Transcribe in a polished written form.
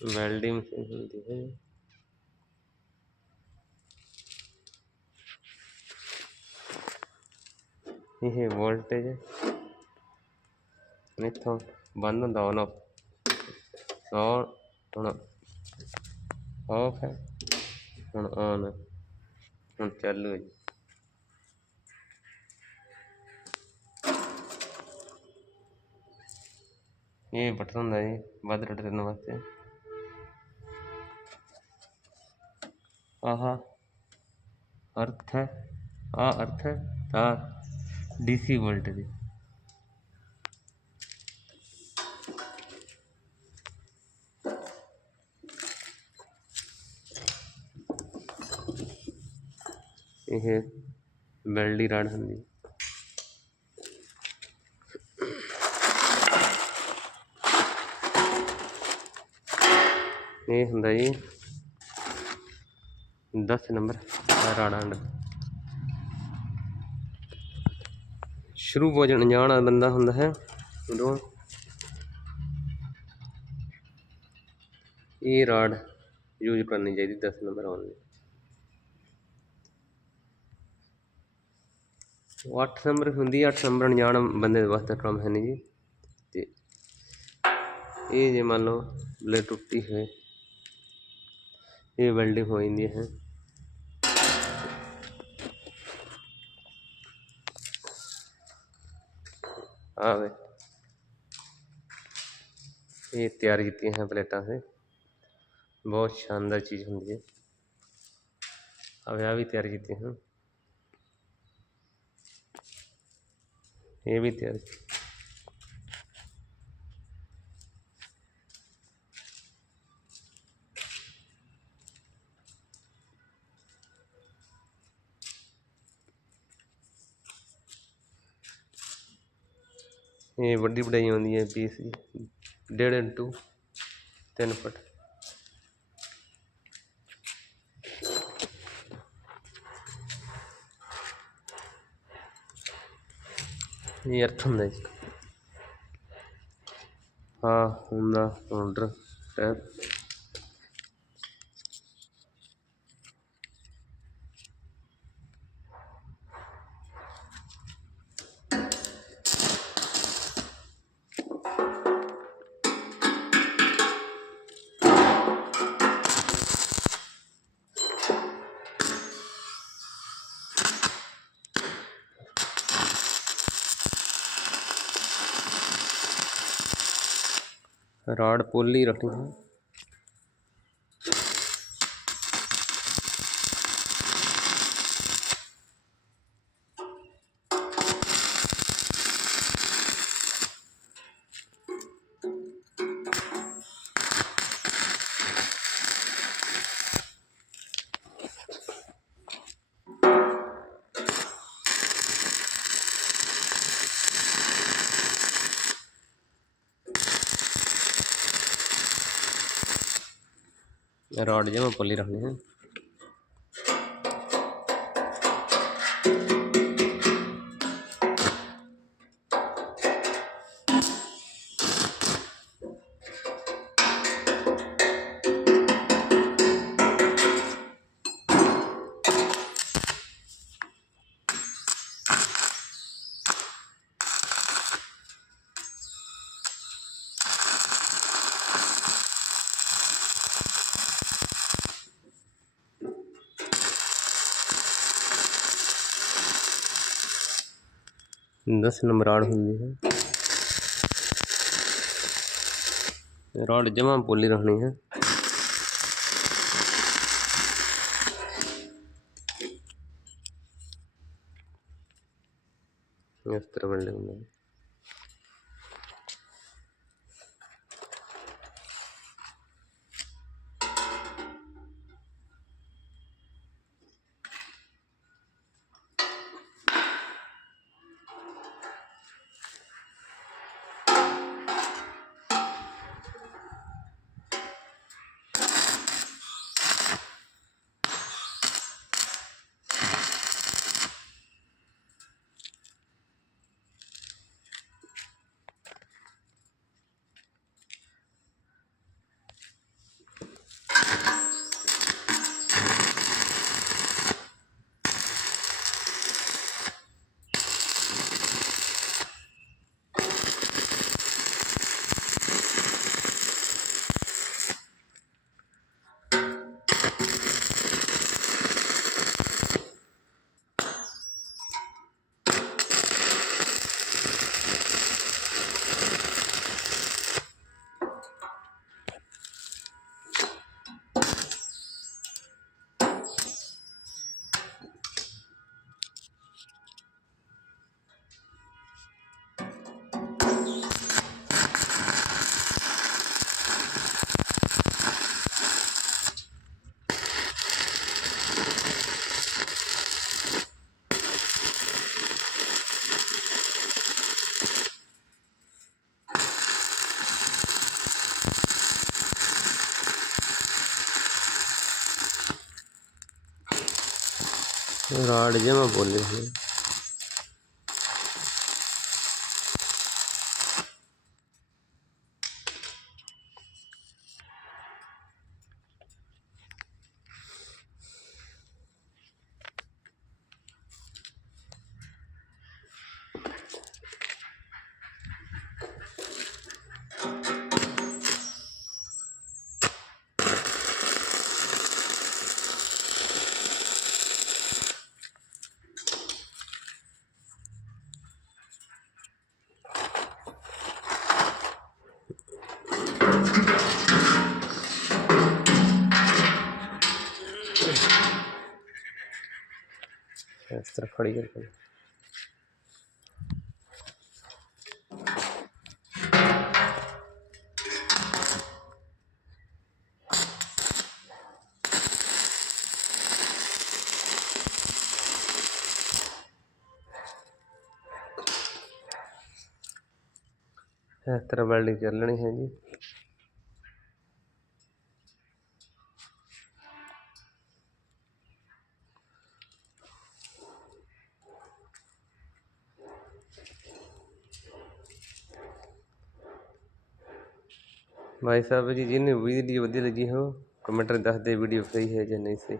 Welding machine होती है। ये वोल्टेज इतों बंद होंदा ऑन ऑफ ऑफ है हुण ऑन हुण चालू है जी। ये बटन होंदा जी वध घट करने वास्ते। आहा अर्थ है अर्थ है डीसी वोल्टेज। ये वेल्डी राड होंदी। ये होंदा जी 10 नंबर राड़ा। शुरू भोजन अनजान बंदा होंदा है उदों ये राड यूज करनी चाहिए 10 नंबर ऑनली। 8 नंबर होंगी 8 नंबर अनजान बंदे वास्ते काम है नहीं जी। तो ये जे मान लो ब्लेड टुटी है ये वेल्डिंग हो जाती है। हाँ ये तैयार की हैं प्लेटा से बहुत शानदार चीज़ होंगी है। अब यह भी तैयार की हैं ये भी तैयार ये बड़ी बढ़ाई आती है पीस 1.5 इंटू 3 फुट। ये अर्थ होंगे जी। हाँ होंदा होल्डर टैप राड पोली रखनी है। राड जमा पोली रखनी है। दस नंबर राड होंगी है। राड जमा पोली रखनी है। इस तरह वेल्डिंग होंगी। राड जमा बोले हैं। इस तरह खड़ी करके इस तरह वेल्डिंग चलनी है जी। भाई साहब जी जिन्हें वीडियो वधिया लगी हो कमेंट दस दे वीडियो सही है या नहीं सही।